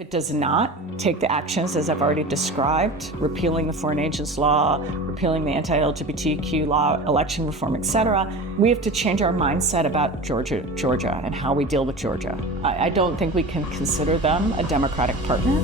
If it does not take the actions as I've already described, repealing the foreign agents law, repealing the anti-LGBTQ law, election reform, etc., we have to change our mindset about Georgia and how we deal with Georgia. I don't think we can consider them a democratic partner.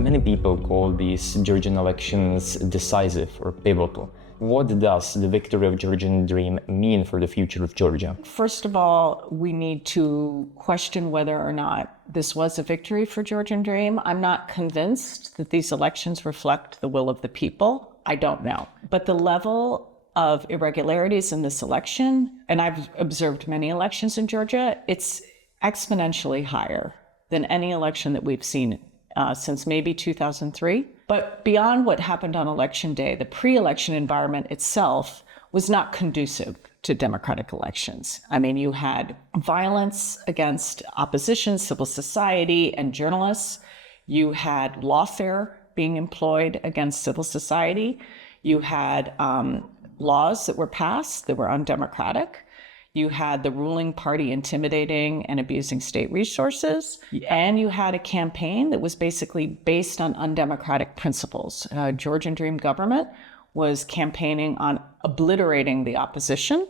Many people call these Georgian elections decisive or pivotal. What does the victory of Georgian Dream mean for the future of Georgia? First of all, we need to question whether or not this was a victory for Georgian Dream. I'm not convinced that these elections reflect the will of the people. I don't know. But the level of irregularities in this election, and I've observed many elections in Georgia, it's exponentially higher than any election that we've seen since maybe 2003. But beyond what happened on election day, the pre-election environment itself was not conducive to democratic elections. I mean, you had violence against opposition, civil society, and journalists. You had lawfare being employed against civil society. You had laws that were passed that were undemocratic. You had the ruling party intimidating and abusing state resources, and you had a campaign that was basically based on undemocratic principles. Georgian Dream government was campaigning on obliterating the opposition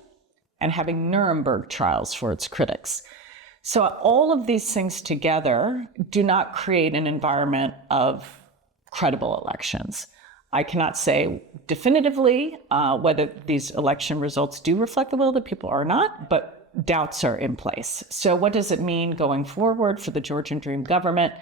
and having Nuremberg trials for its critics. So all of these things together do not create an environment of credible elections. I cannot say definitively whether these election results do reflect the will of the people or not, but doubts are in place. So what does it mean going forward for the Georgian Dream government?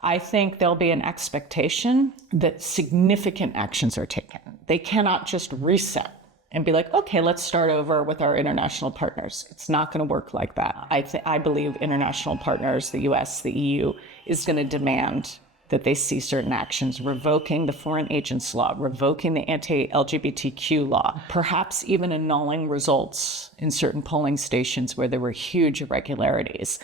I think there'll be an expectation that significant actions are taken. They cannot just reset and be like, okay, let's start over with our international partners. It's not going to work like that. I believe international partners, the US, the EU, is going to demand that they see certain actions, revoking the foreign agents law, revoking the anti-LGBTQ law, perhaps even annulling results in certain polling stations where there were huge irregularities,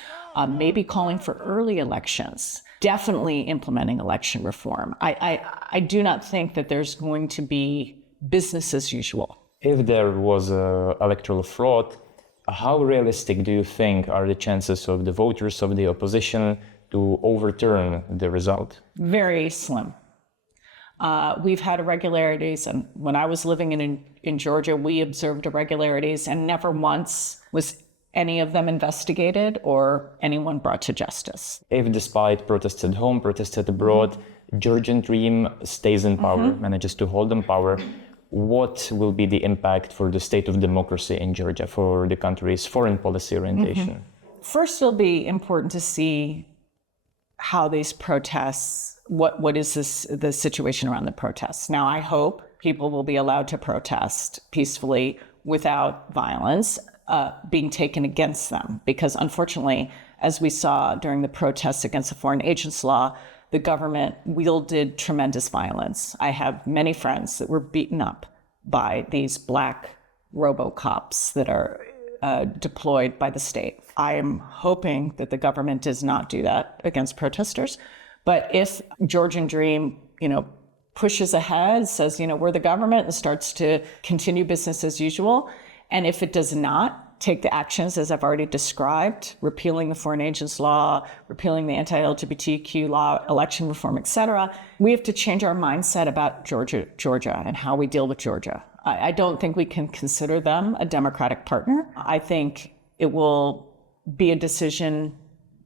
maybe calling for early elections, definitely implementing election reform. I do not think that there's going to be business as usual. If there was electoral fraud, how realistic do you think are the chances of the voters of the opposition to overturn the result? Very slim. We've had irregularities, and when I was living in Georgia, we observed irregularities, and never once was any of them investigated or anyone brought to justice. If despite protests at home, protests abroad, Georgian Dream stays in power, manages to hold in power, what will be the impact for the state of democracy in Georgia, for the country's foreign policy orientation? First, it'll be important to see how these protests, what is the situation around the protests. Now, I hope people will be allowed to protest peacefully without violence being taken against them, because unfortunately, as we saw during the protests against the foreign agents law, the government wielded tremendous violence. I have many friends that were beaten up by these black robo-cops that are deployed by the state. I am hoping that the government does not do that against protesters. But if Georgian Dream, pushes ahead, says, we're the government, and starts to continue business as usual, and if it does not take the actions as I've already described, repealing the foreign agents law, repealing the anti-LGBTQ law, election reform, etc., we have to change our mindset about Georgia and how we deal with Georgia. I don't think we can consider them a democratic partner. I think it will be a decision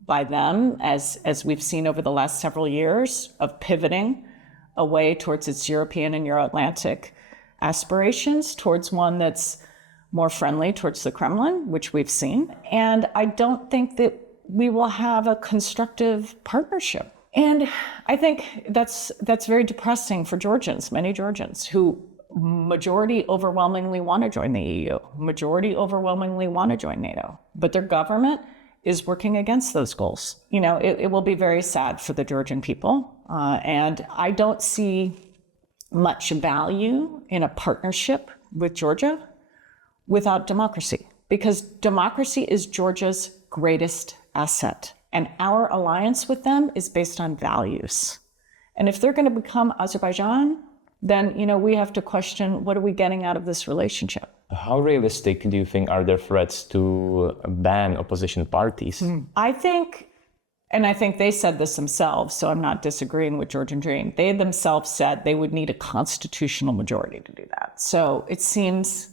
by them, as we've seen over the last several years, of pivoting away towards its European and Euro-Atlantic aspirations, towards one that's more friendly towards the Kremlin, which we've seen. And I don't think that we will have a constructive partnership. And I think that's very depressing for Georgians, many Georgians, who majority overwhelmingly want to join the EU, majority overwhelmingly want to join NATO, but their government is working against those goals. It will be very sad for the Georgian people, and I don't see much value in a partnership with Georgia without democracy, because democracy is Georgia's greatest asset, and our alliance with them is based on values. And if they're going to become Azerbaijan, then, we have to question, what are we getting out of this relationship? How realistic do you think are there threats to ban opposition parties? I think they said this themselves, so I'm not disagreeing with Georgian Dream. They themselves said they would need a constitutional majority to do that. So it seems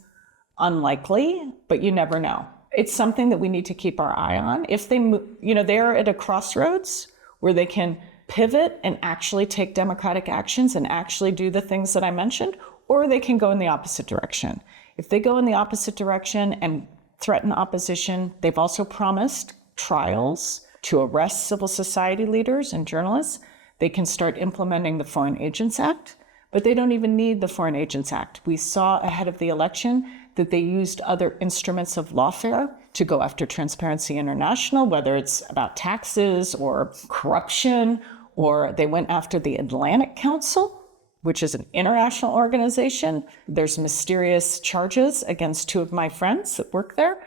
unlikely, but you never know. It's something that we need to keep our eye on. If they, they're at a crossroads where they can pivot and actually take democratic actions and actually do the things that I mentioned, or they can go in the opposite direction. If they go in the opposite direction and threaten opposition, they've also promised trials to arrest civil society leaders and journalists. They can start implementing the Foreign Agents Act, but they don't even need the Foreign Agents Act. We saw ahead of the election that they used other instruments of lawfare to go after Transparency International, whether it's about taxes or corruption, or they went after the Atlantic Council, which is an international organization. There's mysterious charges against two of my friends that work there.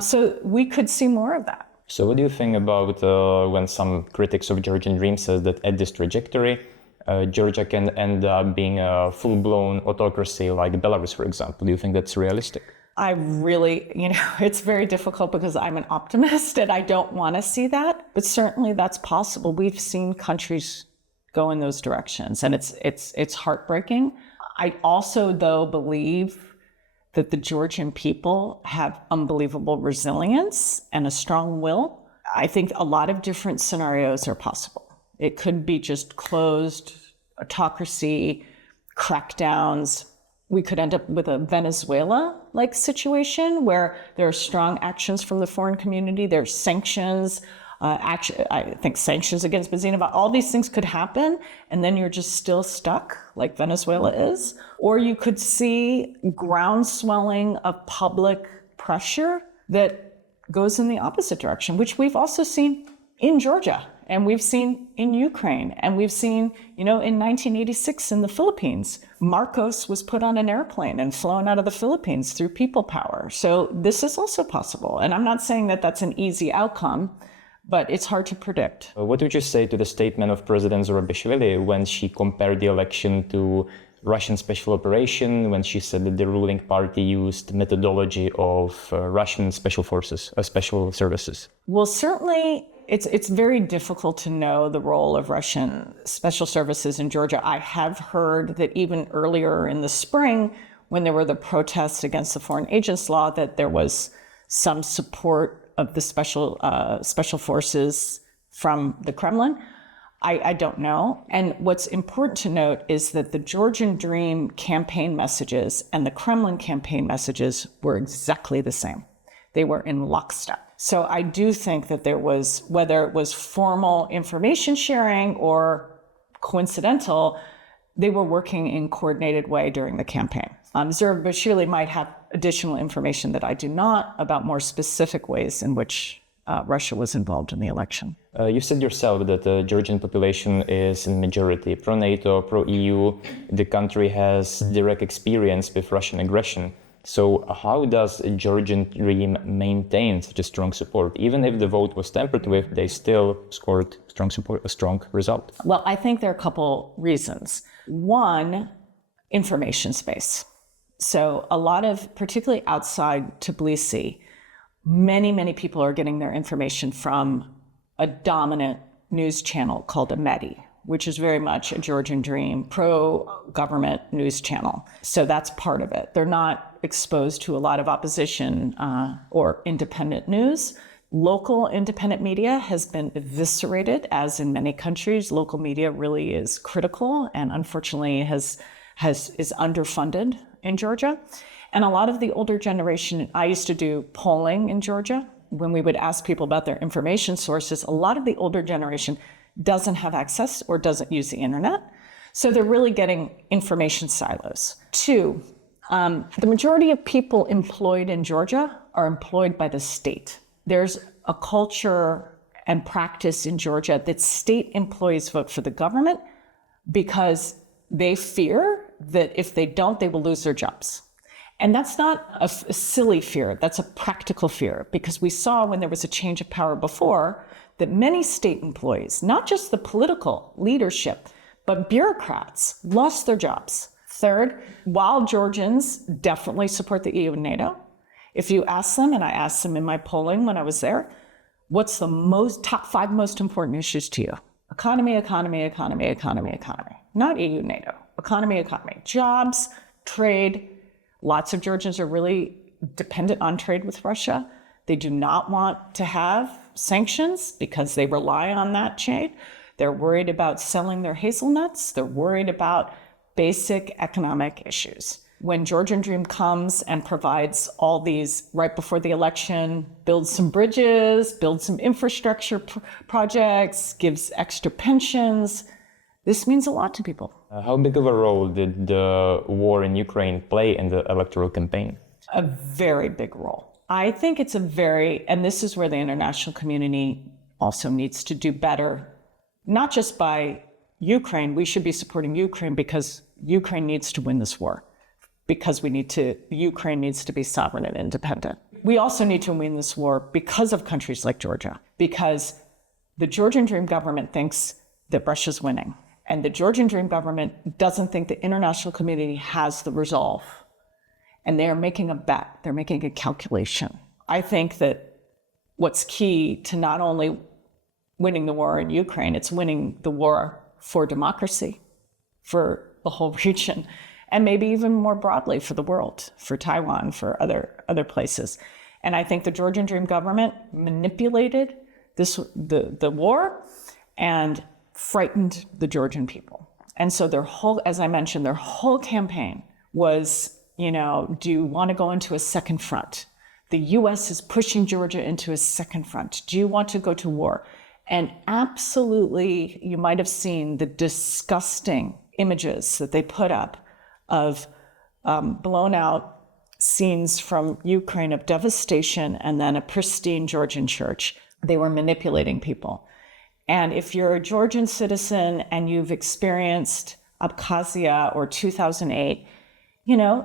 So we could see more of that. So what do you think about when some critics of Georgian Dream says that at this trajectory, Georgia can end up being a full-blown autocracy like Belarus, for example? Do you think that's realistic? I really, it's very difficult because I'm an optimist and I don't want to see that, but certainly that's possible. We've seen countries go in those directions and it's heartbreaking. I also, though, believe that the Georgian people have unbelievable resilience and a strong will. I think a lot of different scenarios are possible. It could be just closed, autocracy, crackdowns. We could end up with a Venezuela-like situation where there are strong actions from the foreign community. There's sanctions, I think sanctions against Bazinova. All these things could happen, and then you're just still stuck like Venezuela is. Or you could see ground swelling of public pressure that goes in the opposite direction, which we've also seen in Georgia. And we've seen in Ukraine, and we've seen, in 1986 in the Philippines, Marcos was put on an airplane and flown out of the Philippines through people power. So this is also possible. And I'm not saying that that's an easy outcome, but it's hard to predict. What would you say to the statement of President Zurabishvili when she compared the election to Russian special operation, when she said that the ruling party used methodology of Russian special forces, special services? Well, certainly it's very difficult to know the role of Russian special services in Georgia. I have heard that even earlier in the spring, when there were the protests against the foreign agents law, that there was some support of the special forces from the Kremlin. I don't know. And what's important to note is that the Georgian Dream campaign messages and the Kremlin campaign messages were exactly the same. They were in lockstep. So I do think that there was, whether it was formal information sharing or coincidental, they were working in coordinated way during the campaign. Zurabishvili might have additional information that I do not about more specific ways in which Russia was involved in the election. You said yourself that the Georgian population is in majority pro-NATO, pro-EU. The country has direct experience with Russian aggression. So how does Georgian Dream maintain such a strong support? Even if the vote was tampered with, they still scored strong support, a strong result. Well, I think there are a couple reasons. One, information space. So a lot of, particularly outside Tbilisi, many people are getting their information from a dominant news channel called Ameti, which is very much a Georgian Dream pro-government news channel. So that's part of it. They're not exposed to a lot of opposition or independent news. Local independent media has been eviscerated, as in many countries. Local media really is critical and unfortunately is underfunded in Georgia. And a lot of the older generation, I used to do polling in Georgia. When we would ask people about their information sources, a lot of the older generation doesn't have access or doesn't use the internet. So they're really getting information silos. Two, the majority of people employed in Georgia are employed by the state. There's a culture and practice in Georgia that state employees vote for the government because they fear that if they don't, they will lose their jobs. And that's not a silly fear, that's a practical fear, because we saw when there was a change of power before that many state employees, not just the political leadership, but bureaucrats lost their jobs. Third, while Georgians definitely support the EU and NATO, if you ask them, and I asked them in my polling when I was there, what's the top 5 most important issues to you? Economy, economy, economy, economy, economy. Not EU, NATO. Economy, economy. Jobs, trade. Lots of Georgians are really dependent on trade with Russia. They do not want to have sanctions because they rely on that trade. They're worried about selling their hazelnuts. They're worried about basic economic issues. When Georgian Dream comes and provides all these right before the election, builds some bridges, builds some infrastructure projects, gives extra pensions, this means a lot to people. How big of a role did the war in Ukraine play in the electoral campaign? A very big role. I think it's and this is where the international community also needs to do better, not just by Ukraine. We should be supporting Ukraine because Ukraine needs to win this war. Because Ukraine needs to be sovereign and independent. We also need to win this war because of countries like Georgia, because the Georgian Dream government thinks that Russia's winning. And the Georgian Dream government doesn't think the international community has the resolve. And they are making a bet, they're making a calculation. I think that what's key to not only winning the war in Ukraine, it's winning the war for democracy, for the whole region, and maybe even more broadly for the world, for Taiwan, for other places. And I think the Georgian Dream government manipulated the war and frightened the Georgian people. And so as I mentioned, their whole campaign was, do you want to go into a second front? The US is pushing Georgia into a second front. Do you want to go to war? And absolutely, you might have seen the disgusting images that they put up of blown out scenes from Ukraine of devastation and then a pristine Georgian church. They were manipulating people. And if you're a Georgian citizen and you've experienced Abkhazia or 2008,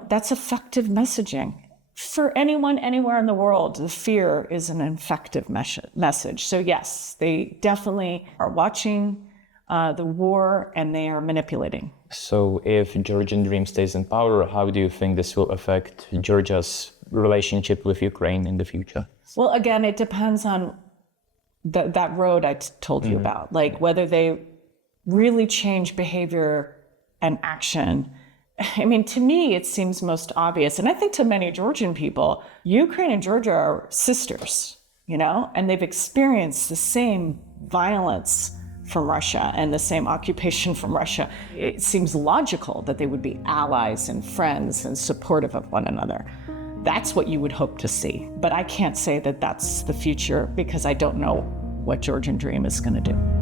that's effective messaging. For anyone, anywhere in the world, the fear is an effective message. So yes, they definitely are watching the war and they are manipulating. So if Georgian Dream stays in power, how do you think this will affect Georgia's relationship with Ukraine in the future? Well, again, it depends on that road I told you about, like whether they really change behavior and action. I mean, to me, it seems most obvious. And I think to many Georgian people, Ukraine and Georgia are sisters, and they've experienced the same violence from Russia and the same occupation from Russia. It seems logical that they would be allies and friends and supportive of one another. That's what you would hope to see. But I can't say that that's the future because I don't know what Georgian Dream is going to do.